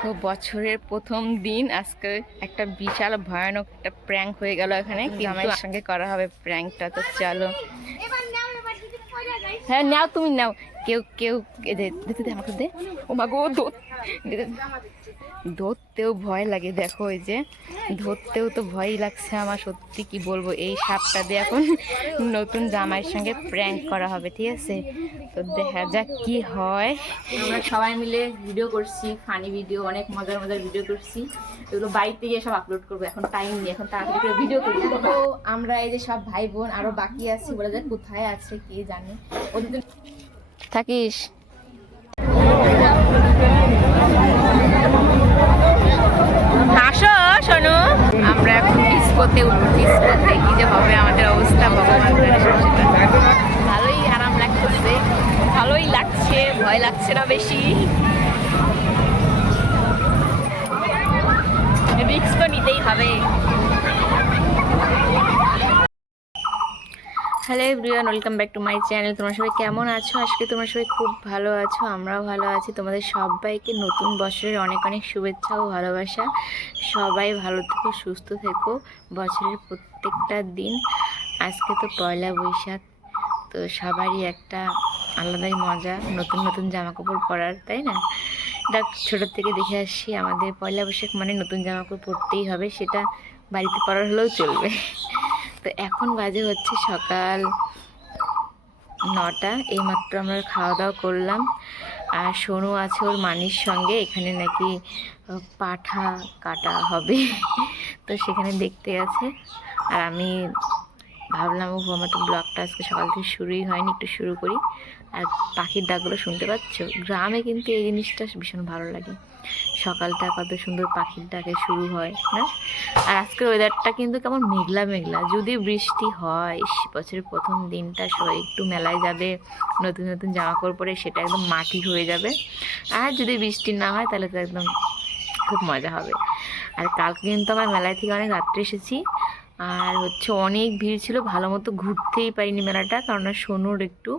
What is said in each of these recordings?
দেখো বছরের প্রথম দিন। আজকে একটা বিশাল ভয়ানক একটা প্র্যাঙ্ক হয়ে গেল এখানে। কি আমার সঙ্গে করা হবে প্র্যাঙ্কটা তো চলো। হ্যাঁ নাও তুমি নাও। কেউ কেউ আমাকে দে। ও মা গো দৌড় ধরতেও ভয় লাগে দেখো ওই যে। ধরতেও তো ভয়ই লাগছে আমার সত্যি কি বলব এই সাপটা দিয়ে এখন নতুন জামাইয়ের সঙ্গে প্র্যাঙ্ক করা হবে ঠিক আছে? তো দেখা যাক কি হয়। আমরা সবাই মিলে ভিডিও করছি ফানি ভিডিও অনেক মজার মজার ভিডিও করছি। এগুলো বাড়িতে গিয়ে সব আপলোড করব এখন টাইম নেই এখন তাড়াতাড়ি করে ভিডিও করি। তো আমরা এই যে সব ভাই বোন আরও বাকি আছি বলে যায় কোথায় আছে কে জানে। ওদের থাকিস। হাসো শোনো। আমরা এখন ডিস্কোতে উঠবো ডিস্কোতে কি যে হবে আমাদের অবস্থা। ভালোই আরাম লাগতেছে। ভালোই লাগছে, ভয় লাগছে না বেশি। রিক্স তো নিতেই হবে। Hello everyone, welcome back to my channel. তোমরা সবাই কেমন আছো? আজকে তোমরা সবাই খুব ভালো আছো, আমরাও ভালো আছি। তোমাদের সবাইকে নতুন বছরের অনেক অনেক শুভেচ্ছা ও ভালোবাসা। সবাই ভালো থেকো, সুস্থ থেকো। বছরের প্রত্যেকটা দিন, আজকে তো পয়লা বৈশাখ, তো সবারই একটা আলাদাই মজা, নতুন নতুন জামা কাপড় পরার, তাই না? এটা ছোটোর থেকে দেখে আসছি, আমাদের পয়লা বৈশাখ মানে নতুন জামা কাপড় পরতেই হবে, সেটা বাড়িতে পরার হলেও চলবে। তো এখন বাজে হচ্ছে সকাল নটা। এইমাত্র আমরা খাওয়া দাওয়া করলাম। আর সোনু আছে ওর মানির সঙ্গে। এখানে নাকি পাঠা কাটা হবে। তো সেখানে দেখতে আছে। আর আমি ভাবলাম ও আমার তো ব্লগটা আজকে সকাল থেকে শুরুই হয়নি, একটু শুরু করি। আর পাখির ডাকগুলো শুনতে পাচ্ছ? গ্রামে কিন্তু এই জিনিসটা ভীষণ ভালো লাগে। সকালটা কত সুন্দর পাখির ডাকে শুরু হয়, না? আর আজকের ওয়েদারটা কিন্তু কেমন মেঘলা মেঘলা। যদি বৃষ্টি হয়, বছরের প্রথম দিনটা সবাই একটু মেলায় যাবে, নতুন নতুন জামা কাপড় পরে সেটা একদম মাটি হয়ে যাবে। আর যদি বৃষ্টি না হয়, তাহলে তো একদম খুব মজা হবে। আর কালকে কিন্তু আমার মেলায় থেকে অনেক রাত্রে এসেছি। আর হচ্ছে অনেক ভিড় ছিল, ভালো মতো ঘুরতেই পারিনি মেলাটা, কারণ সোনুর একটু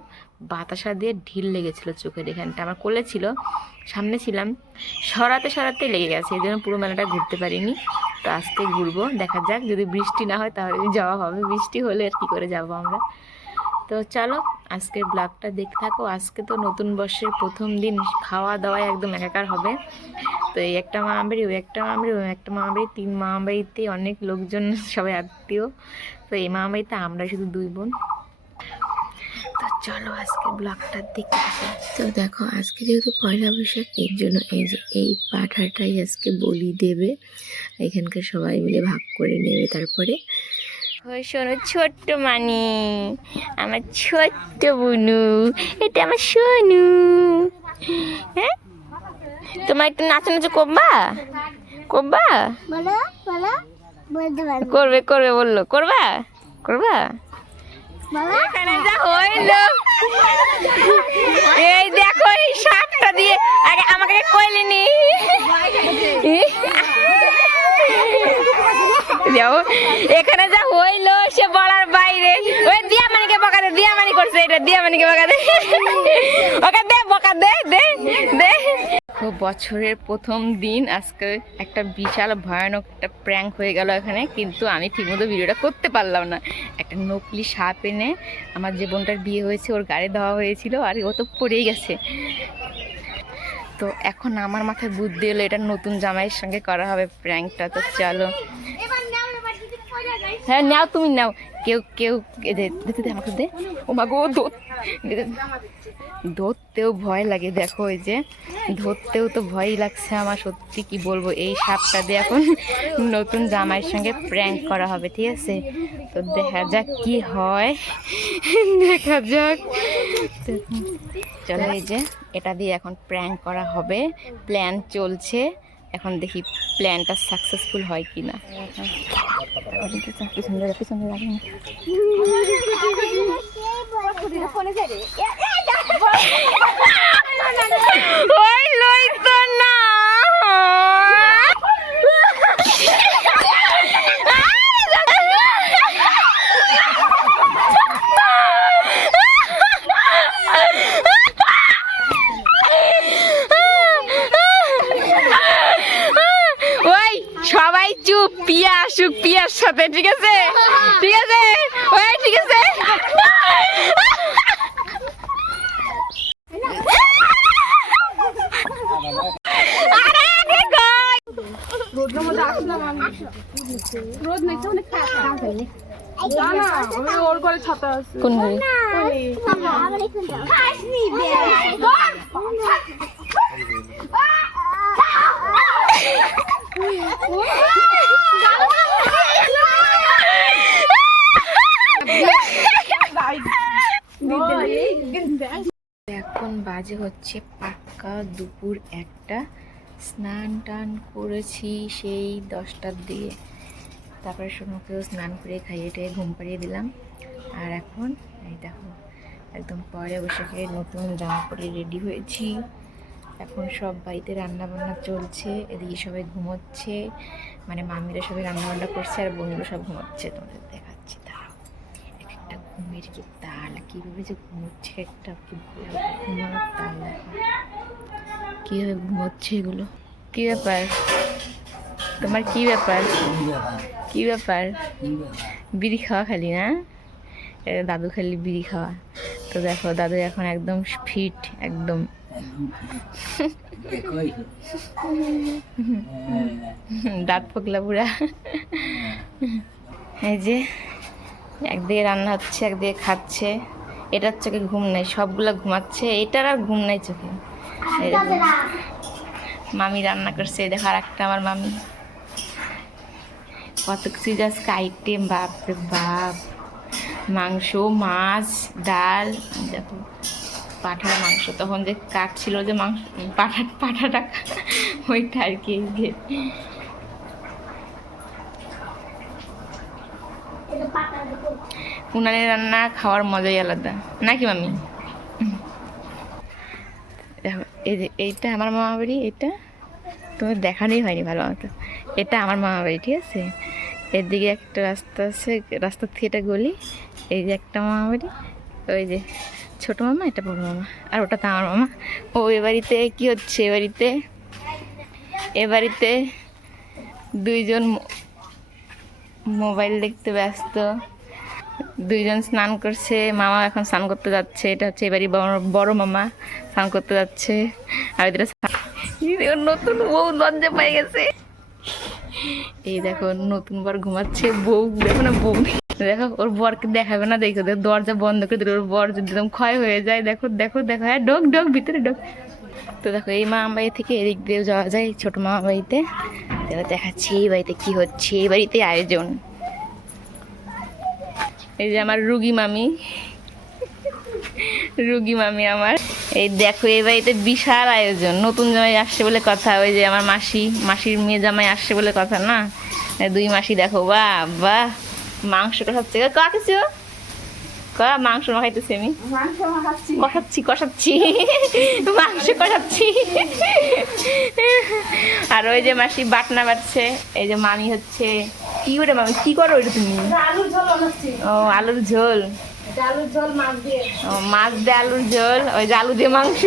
বাতাসা দিয়ে ঢিল লেগেছিল চোখের এখানটা। আমার কোলে ছিল, সামনে ছিলাম। সরাতে সরাতে লেগে গেছে, এই জন্য পুরো মেলাটা ঘুরতে পারিনি। তো আজকে ঘুরবো, দেখা যাক, যদি বৃষ্টি না হয় তাহলে যাওয়া হবে। বৃষ্টি হলে আর কী করে যাব আমরা? তো চলো, আজকের ব্লগটা দেখতে থাকো। আজকে তো নতুন বর্ষের প্রথম দিন, খাওয়া দাওয়ায় একদম একাকার হবে। তো এই একটা মামাবাড়ি, ওই একটা মামাবাড়ি, ওই একটা মামাবাড়ি, তিন মামাবাড়িতে অনেক লোকজন, সবাই আত্মীয়। তো এই মামাবাড়িতে আমরা শুধু দুই বোন। তো চলো আজকে ব্লগটা থাকো। তো দেখো, আজকে যেহেতু পয়লা বৈশাখ, এর জন্য এই যে এই পাঠাটাই আজকে বলি দেবে। এখানকার সবাই মিলে ভাগ করে নেবে তারপরে। ওই শোনো ছোট্ট মানি আমার ছোট্ট বুনু এটা আমার সোনু। হ্যাঁ? তোমার একটু নাচো নাচো করবা? করবা করবে করবে বলল। করবা? করবা? এখানে যা হইল। এই দেখো এই সাপটা দিয়ে আগে আমাকে কইলিনি এখানে যা হইল, সে বলার বাইরে। ওই দিয়া মানিকে বকা দে দিয়া মানি করছে এটা দিয়া মানিকে বকা দে। ওকে দে, বকা দে দে দে। বছরের প্রথম দিন, আজকে একটা বিশাল ভয়ানক একটা প্র্যাঙ্ক হয়ে গেল এখানে, কিন্তু আমি ঠিকমতো ভিডিওটা করতে পারলাম না। একটা নকলি সাপ এনে আমার যে বোনটার বিয়ে হয়েছে, ওর গাড়ি দেওয়া হয়েছিল, আর ও তো পড়েই গেছে। তো এখন আমার মাথায় বুদ্ধি এলো, এটা নতুন জামাইয়ের সঙ্গে করা হবে প্র্যাঙ্কটা তো চলো এবার নাও এবার যদি পড়ে যাই হ্যাঁ নাও তুমি নাও। কেউ কেউ দিতে আমাকে দে। ও মা গো ধরতেও ভয় লাগে, দেখো ওই যে। ধরতেও তো ভয়ই লাগছে আমার, সত্যি কি বলব? এই সাপটা দিয়ে এখন নতুন জামাইয়ের সঙ্গে প্র্যাঙ্ক করা হবে, ঠিক আছে? তো দেখা যাক কি হয়। দেখা যাক। চলো এই যে, এটা দিয়ে এখন প্র্যাঙ্ক করা হবে। প্ল্যান চলছে। এখন দেখি প্ল্যানটা সাকসেসফুল হয় কি না ওই না। চুপ পিয়া আসুক পিয়ার সাথে ঠিক আছে? ঠিক আছে? ওই ঠিক আছে? ঠিক আছে। কোন ঘরে? বে। এখন বাজে হচ্ছে পাক্কা দুপুর একটা। স্নান টান করেছি সেই দশটার দিকে। তারপরে সোনুকেও স্নান করে খাইয়ে টাইয়ে ঘুম পাড়িয়ে দিলাম। আর এখন এই দেখো, একদম পরে বসে বৈশাখে নতুন জামা পরে রেডি হয়েছি। এখন সব বাড়িতে রান্না বান্না চলছে, এদিকে সবাই ঘুমোচ্ছে। মানে মামিরা সবাই রান্না বান্না করছে আর বোনগুলো সব ঘুমোচ্ছে তোমাদের একটা ঘুমের কি তাল কীভাবে যে ঘুমোচ্ছে একটা কি ঘুমানোর তাল দেখো। কীভাবে ঘুমোচ্ছে এগুলো? কী ব্যাপার? তোমার কি ব্যাপার? কি ব্যাপার? বিড়ি খাওয়া খালি না? দাদু খালি বিড়ি খাওয়া। তো দেখো দাদু এখন একদম ফিট একদম। দাঁত পকলা পুরা। এই যে একদিকে রান্না হচ্ছে একদিকে খাচ্ছে। এটার চোখে ঘুম নাই, সবগুলো ঘুমাচ্ছে, এটার আর ঘুম নাই চোখে। মামি রান্না করছে দেখো আর একটা আমার মামি। কত কিছু জাস্ট আইটেম বাপরে বাপ মাংস, মাছ, ডাল দেখো। পাঠার মাংস তখন যে কাটছিল যে মাংস পাঠা পাঠাটা ওইটা আর কি এই যে উনানের রান্না খাওয়ার মজাই আলাদা। নাকি, মামি? দেখো, এই যে এইটা আমার মামা বাড়ি এটা তোমার দেখানোই হয়নি ভালো মতো। এটা আমার মামা বাড়ি ঠিক আছে? এদিকে একটা রাস্তা আছে রাস্তার থেকে একটা গলি, এই যে একটা মামা বাড়ি ওই যে ছোটো মামা, এটা বড় মামা, আর ওটা তো আমার মামা। ও এ বাড়িতে কী হচ্ছে এ বাড়িতে? এ বাড়িতে দুইজন মোবাইল দেখতে ব্যস্ত। দুইজন স্নান করছে, মামা এখন স্নান করতে যাচ্ছে, এটা হচ্ছে এবারই বড় মামা স্নান করতে যাচ্ছে। আর এদের নতুন বউ লজ্জা পেয়ে গেছে। এই দেখো, নতুন বর ঘুমাচ্ছে, বউ দেখো না, বউ দেখো, ওর বরকে দেখাবে না, দেখো দরজা বন্ধ করে দিলে, ওর বর যদি একদম ক্ষয় হয়ে যায়, দেখো দেখো দেখো হ্যাঁ ডোক ডোক ভিতরে ডোক তো দেখো, এই মা বাড়ি থেকে এদিক দিয়েও যাওয়া যায়, ছোট মা বাড়িতে। দেখাচ্ছি এই বাড়িতে কি হচ্ছে, এই বাড়িতে আয়োজন। এই যে আমার রুগী মামি। রুগী মামি আমার। এই দেখো এই বাড়িতে বিশাল আয়োজন। নতুন জামাই আসছে বলে কথা ওই যে আমার মাসি মাসির মেয়ে জামাই আসছে বলে কথা না? দুই মাসি দেখো বাহ বাহ। মাংস কষাচ্ছে। কা কিছু কা মাংস খাইতেছি আমি। কষাচ্ছি কষাচ্ছি। মাংস কষাচ্ছি। আর ওই যে মাসি বাটনা বাটছে এই যে মামি হচ্ছে। কি করে মামি কি করো ওইটা তুমি? ও আলুর ঝোল। মাছ দিয়ে। ও মাছ দিয়ে আলুর ঝোল ওই যে আলু দিয়ে মাংস।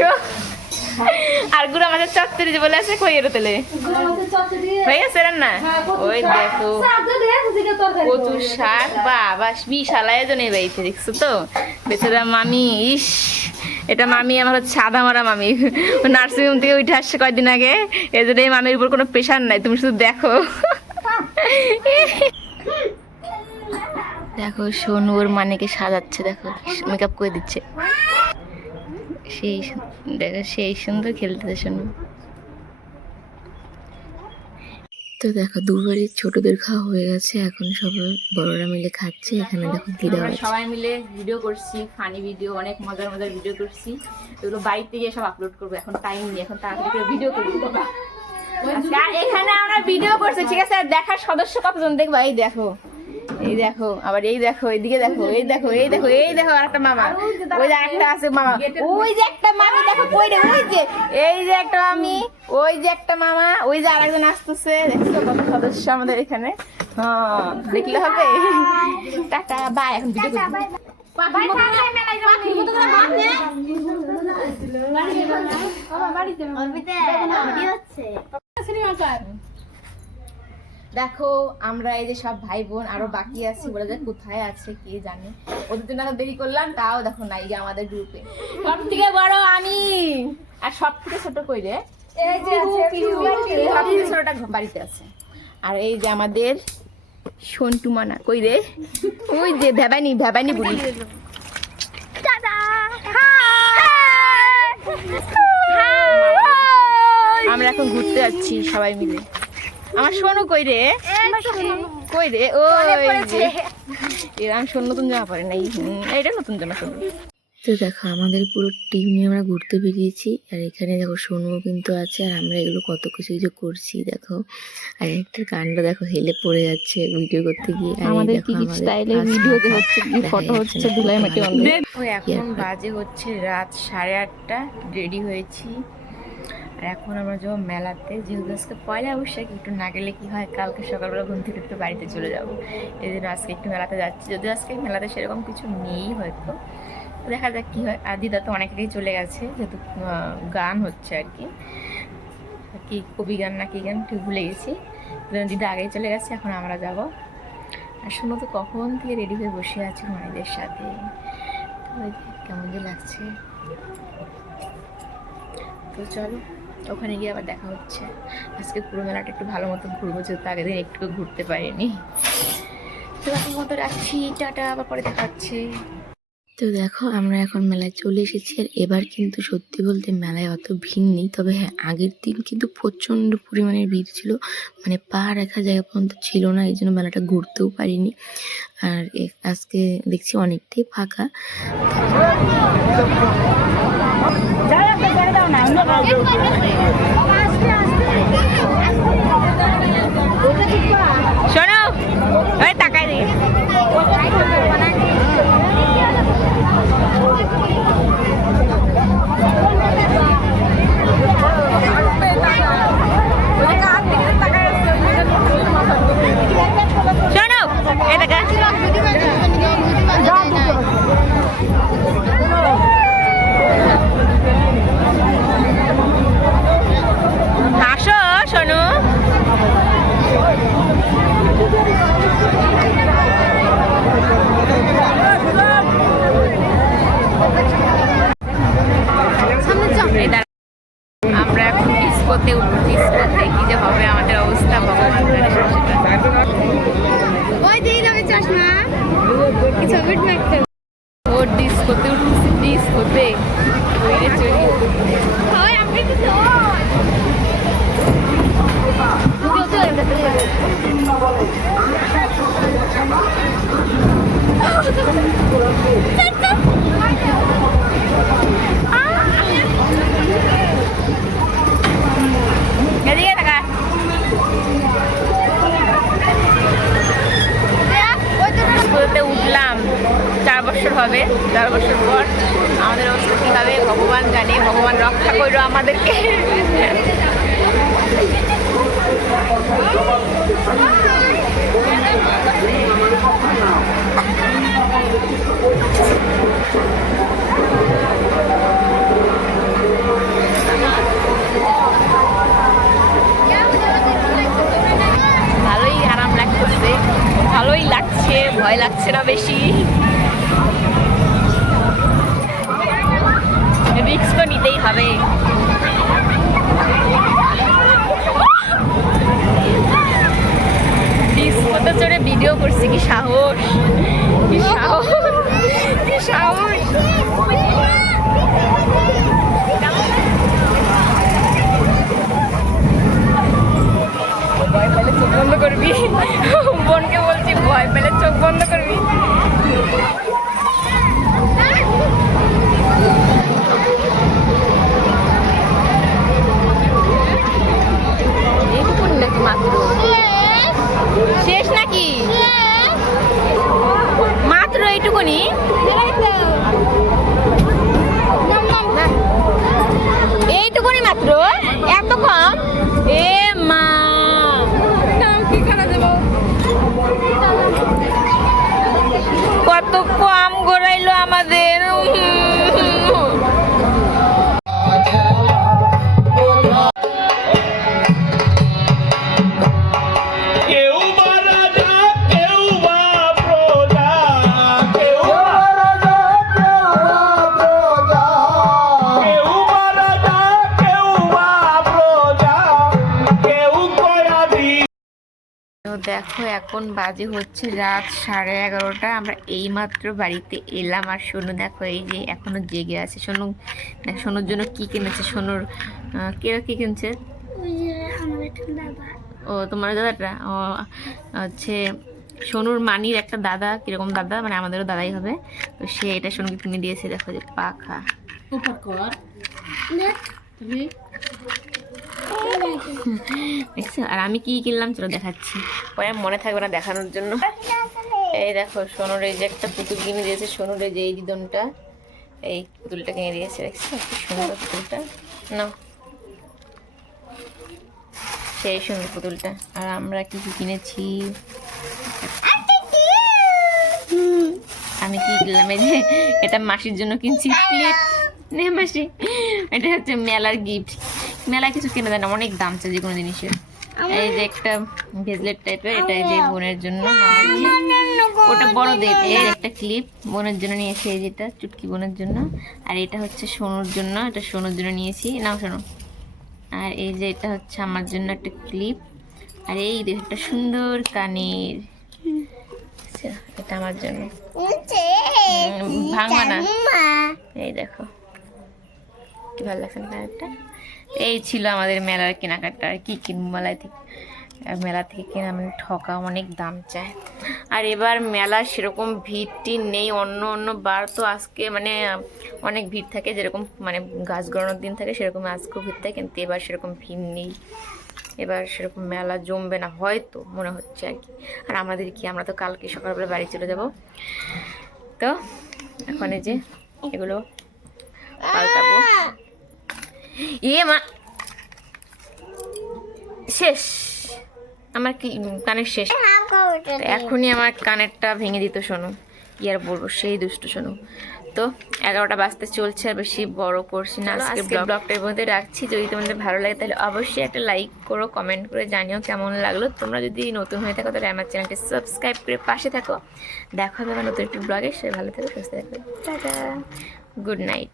আর গুঁড়া মাছের চচ্চড়ি যে বলে আছে কই এর তেলে? হয়ে গেছে রান্না? ওই দেখো। কচুর শাক বা বাস বিশাল আয়োজন এই বাড়িতে দেখছ তো? বেচারা মামি ইস এটা মামি আমার হচ্ছে আধা মারা মামি। নার্সিংহোম থেকে উঠে আসছে কয়েকদিন আগে। এই জন্য এই মামির উপর কোনো প্রেশার নাই তুমি শুধু দেখো। দেখো সোনু ওর মানেকে সাজাচ্ছে দেখো মেকআপ করে দিচ্ছে। সেই দেখো সেই সুন্দর খেলতেছে সোনু। তো দেখো দুবারই ছোটদের খাওয়া হয়ে গেছে এখন সবাই বড়রা মিলে খাচ্ছে এখানে দেখো দিদা সবাই মিলে ভিডিও করছি ফানি ভিডিও অনেক মজার মজার ভিডিও করছি। এগুলো বাড়িতে গিয়ে সব আপলোড করব এখন টাইম নেই এখন তাড়াতাড়ি করে ভিডিও করব। আর এখানে আমরা ভিডিও করছি ঠিক আছে? আর দেখার সদস্য কতজন দেখব? এই দেখো এই দেখো আবার এই দেখো এইদিকে দেখো এই দেখো এই দেখো এই দেখো আরেকটা মামা। ওই যে একটা আছে মামা। ওই যে একটা মামি দেখো কই রে ওই যে। এই যে একটা মামি ওই যে একটা মামা ওই যে আরেকজন আসতেছে। দেখছ কত সদস্য আমাদের এখানে? হ্যাঁ দেখলে হবে। টাটা বাই এখন ভিডিও বাড়িতে। অর্বিতে ভিডিও হচ্ছে? শ্রীলঙ্কার দেখো আমরা এই যে সব ভাই বোন আরও বাকি আছি বলে যে কোথায় আছে কে জানে। ওদের জন্য দেরি করলাম তাও দেখো নাই যে আমাদের গ্রুপে সব থেকে বড় আমি আর সব থেকে ছোট কই রে? এই যে আছে ছোটটা বাড়িতে আছে। আর এই যে আমাদের সন্টু মানা। কই রে? ওই যে ভেবানি ভেবানি বলি আমরা এখন ঘুরতে যাচ্ছি সবাই মিলে। আমার সোনু কই রে? কই রে? ও এরকম সোন নতুন জামা পরে নাই। এটা নতুন জামা সোনু। তো দেখো আমাদের পুরো টিম নিয়ে আমরা ঘুরতে বেরিয়েছি। আর এখানে দেখো সোনুও কিন্তু আছে আর আমরা এগুলো কত কিছু যে করছি দেখো। আর একটা কাণ্ড দেখো হেলে পড়ে যাচ্ছে ভিডিও করতে গিয়ে। আমাদের কি কি স্টাইলে ভিডিওতে হচ্ছে কি ফটো হচ্ছে ধুলাই মাটি এখন বাজে হচ্ছে রাত সাড়ে আটটা রেডি হয়েছি। এখন আমরা যাব মেলাতে। যেহেতু আজকে পয়লা বৈশাখ, একটু না গেলে কি হয়? কালকে সকালবেলা ঘুম থেকে একটু বাড়িতে চলে যাব। এই জন্য আজকে একটু মেলাতে যাচ্ছি। যদিও আজকে মেলাতে সেরকম কিছু নেই হয়তো। দেখা যাক কী হয়। আর দিদা তো অনেক আগেই চলে গেছে, যেহেতু গান হচ্ছে আর কি। কি কবি গান না কি গান, ঠিক ভুলে গেছি। দিদা আগেই চলে গেছে, এখন আমরা যাব। আর শোনো তো কখন থেকে রেডি হয়ে বসে আছি মায়েদের সাথে। কেমন যে লাগছে। তো চলো। ওখানে গিয়ে আবার দেখা হচ্ছে। আজকে পুরো মেলাটা একটু ভালো মতো ঘুরবো, যেহেতু আগের দিন একটু ঘুরতে পারিনি। তো এখন মতো রাখছি, টাটা, আবার পরে দেখা হচ্ছে। তো দেখো, আমরা এখন মেলায় চলে এসেছি। আর এবার কিন্তু সত্যি বলতে মেলায় অত ভিড় নেই। তবে হ্যাঁ আগের দিন কিন্তু প্রচণ্ড পরিমাণে ভিড় ছিল। মানে পা রাখার জায়গা পর্যন্ত ছিল না। এই জন্য মেলাটা ঘুরতেও পারিনি। আর আজকে দেখছি অনেকটাই ফাঁকা। ডিস্কোতে উঠবো ডিস্কোতে কি যে হবে আমাদের অবস্থা ভগবান ওই দিন আমি চশমা। ও ডিস্কোতে উঠছি ডিস্কোতে ওইরে চলি ওই আমি তো এদিকে টাকা ডিস্কোতে উঠলাম চার বছর চার বছর পর আমাদের অবস্থা কী হবে ভগবান জানে, ভগবান রক্ষা করো আমাদেরকে। ভালোই আরাম লাগতেছে। ভালোই লাগছে, ভয় লাগছে না বেশি। রিক্স তো নিতেই হবে। ডিস্কোতে চড়ে ভিডিও করছি, কি সাহস কি সাহস কি সাহস। চোখ বন্ধ করবি। বোনকে বলছি, ভয় পেলে চোখ বন্ধ করবি। দেখো এখন বাজে হচ্ছে রাত সাড়ে এগারোটা। আমরা এইমাত্র বাড়িতে এলাম। আর সোনু দেখো এই যে এখনও জেগে আছে। সোনু দেখ সোনুর জন্য কি কিনেছে? সোনুর আহ, কে কিনছে? ও তোমার দাদাটা? ও হচ্ছে সোনুর মানির একটা দাদা কীরকম দাদা? মানে আমাদেরও দাদাই হবে। তো সে এটা সোনুকে কিনে দিয়েছে। দেখো যে পাখা উপর কর দেখ তুমি দেখছ? আর আমি কি কিনলাম? চলো দেখাচ্ছি। পরে মনে থাকবে না দেখানোর জন্য। এই দেখো, সোনুর এই যে একটা পুতুল কিনে দিয়েছে। সোনুর এই যে এই দিদনটা, এই পুতুলটা কিনে দিয়েছে, দেখছ? কি সুন্দর পুতুলটা। না সেই সুন্দর পুতুলটা। আর আমরা কি কি কিনেছি? আমি কি কিনলাম? এই যে এটা মাসির জন্য কিনছি। নে মাসি। এটা হচ্ছে মেলার গিফট মেলায় কিছু কিনে যায় না অনেক দাম চাই যে কোনো জিনিসের। এই যে একটা ভেজলেট টাইপের এটা যে বোনের জন্য। ওটা বড়দের এই যে একটা ক্লিপ বোনের জন্য নিয়েছি এই যেটা চুটকি বোনের জন্য। আর এটা হচ্ছে সোনুর জন্য এটা সোনুর জন্য নিয়েছি। নাও শোনো আর এই যে এটা হচ্ছে আমার জন্য একটা ক্লিপ আর এই দেখো একটা সুন্দর কানের। আচ্ছা, এটা আমার জন্য। ভাঙবা না। এই দেখো। কি ভালো লাগছে না কানেরটা? এই ছিল আমাদের মেলার কেনাকাটা, আর কি কিনবো মেলায় থেকে? মেলা থেকে কেনা মানে ঠকা অনেক দাম চায় আর এবার মেলা সেরকম ভিড়টি নেই, অন্য অন্য বার তো আজকে মানে অনেক ভিড় থাকে, যেরকম মানে গাছ গড়ানোর দিন থাকে, সেরকম আজকেও ভিড় থাকে, কিন্তু এবার সেরকম ভিড় নেই। এবার সেরকম মেলা জমবে না, হয়তো মনে হচ্ছে আর কি। আর আমাদের কি, আমরা তো কালকে সকালবেলা বাড়ি চলে যাব। তো এখন এই যে এগুলো পাল্টাবো। ইয়ে মা। শেষ। আমার কি কানের শেষ? এখনই আমার কানেরটা ভেঙে দিত শোনো কি আর বলব সেই দুষ্টু শোনো তো এগারোটা বাজতে চলছে আর বেশি বড় করছি না। আজকে ব্লগটার মধ্যে রাখছি। যদি তোমাদের ভালো লাগে তাহলে অবশ্যই একটা লাইক করো কমেন্ট করে জানিও কেমন লাগল। তোমরা যদি নতুন হয়ে থাকো তাহলে আমার চ্যানেলটি সাবস্ক্রাইব করে পাশে থাকো। দেখা হবে আমার নতুন একটি ব্লগে সে ভালো থাকো সুস্থ থাকবে গুড নাইট